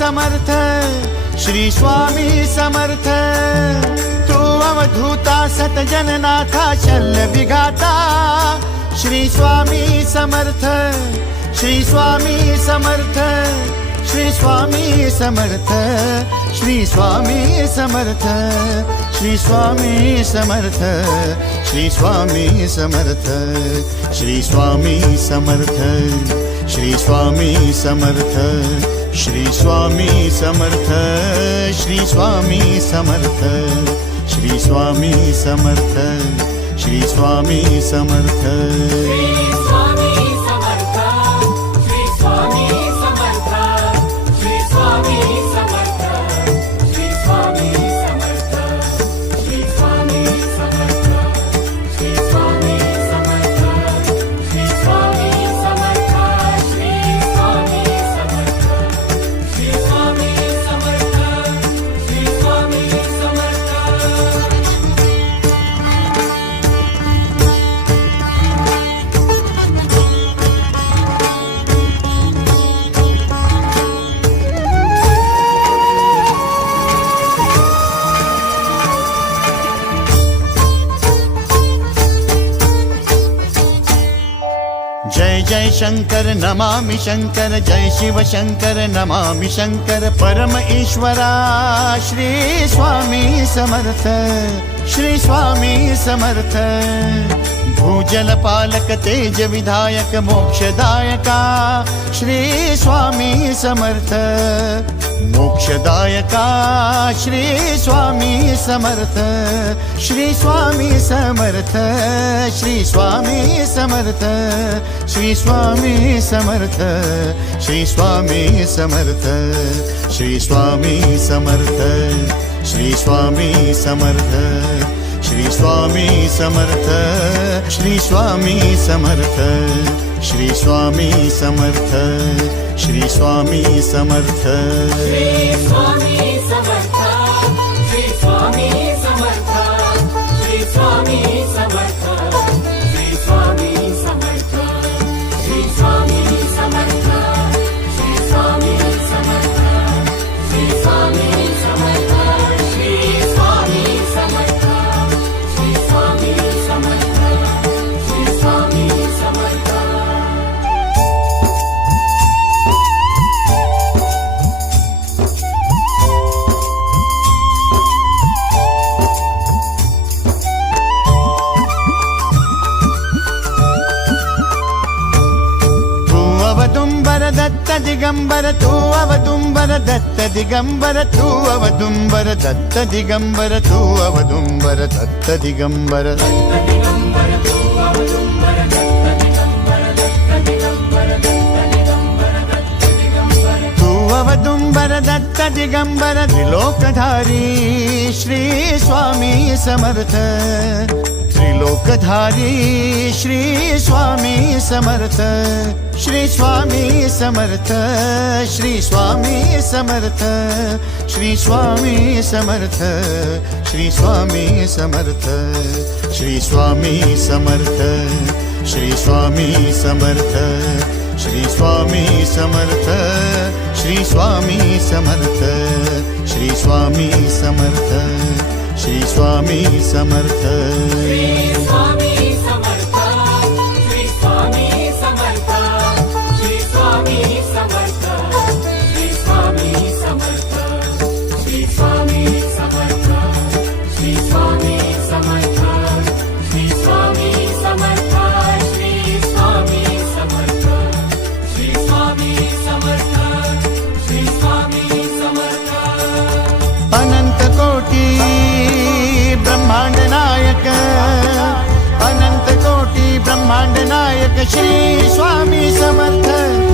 समर्थ, श्री स्वामी समर्थ। तू अवधूता सतजननाथा शल्य विघाता, श्री स्वामी समर्थ, श्री स्वामी समर्थ, श्री स्वामी समर्थ, श्री स्वामी समर्थ, श्री स्वामी समर्थ, श्री स्वामी समर्थ, श्री स्वामी समर्थ, श्री स्वामी समर्थ, श्री स्वामी समर्थ, श्री स्वामी समर्थ, श्री स्वामी समर्थ, श्री स्वामी समर्थ। जय जय शंकर नमामि शंकर, जय शिव शंकर नमामि शंकर। परम ईश्वरा श्री स्वामी समर्थ, श्री स्वामी समर्थ। भूजल पालक तेज विधायक मोक्षदायका, श्री स्वामी समर्थ, मोक्षदायका श्री स्वामी समर्थ, श्री स्वामी समर्थ, श्री स्वामी समर्थ, श्री स्वामी समर्थ, श्री स्वामी समर्थ, श्री स्वामी समर्थ, श्री स्वामी समर्थ, श्री स्वामी समर्थ, श्री स्वामी समर्थ, श्री स्वामी समर्थ, श्री स्वामी समर्थ। श्री स्वामी समर्थ, श्री स्वामी समर्थ, श्री स्वामी समर्थ, श्री स्वामी समर्थ, श्री स्वामी समर्थ, श्री स्वामी समर्थ, श्री स्वामी समर्थ, श्री स्वामी समर्थ, श्री स्वामी समर्थ, श्री स्वामी समर्थ। दत्त दिगंबर तू अवदुंबर, दत्त दिगंबर तू अवदुंबर, दत्त दिगंबर तू अवदुंबर, दत्त दिगंबर। तू अवदुंबर दत्त दिगंबर, त्रिलोकधारी श्री स्वामी समर्थ, त्रिलोकधारी श्री स्वामी समर्थ, श्री स्वामी समर्थ, श्री स्वामी समर्थ, श्री स्वामी समर्थ, श्री स्वामी समर्थ, श्री स्वामी समर्थ, श्री स्वामी समर्थ, श्री स्वामी समर्थ, श्री स्वामी समर्थ, श्री स्वामी समर्थ, श्री स्वामी समर्थ। श्री स्वामी समर्थ, श्री स्वामी समर्थ, श्री स्वामी समर्थ, श्री स्वामी समर्थ, श्री स्वामी समर्थ, श्री स्वामी समर्थ, श्री स्वामी समर्थ, श्री स्वामी समर्थ, श्री स्वामी समर्थ, श्री स्वामी समर्थ। अनंत कोटी ब्रह्मांड नायक, अनंत कोटी ब्रह्मांड नायक श्री स्वामी समर्थ।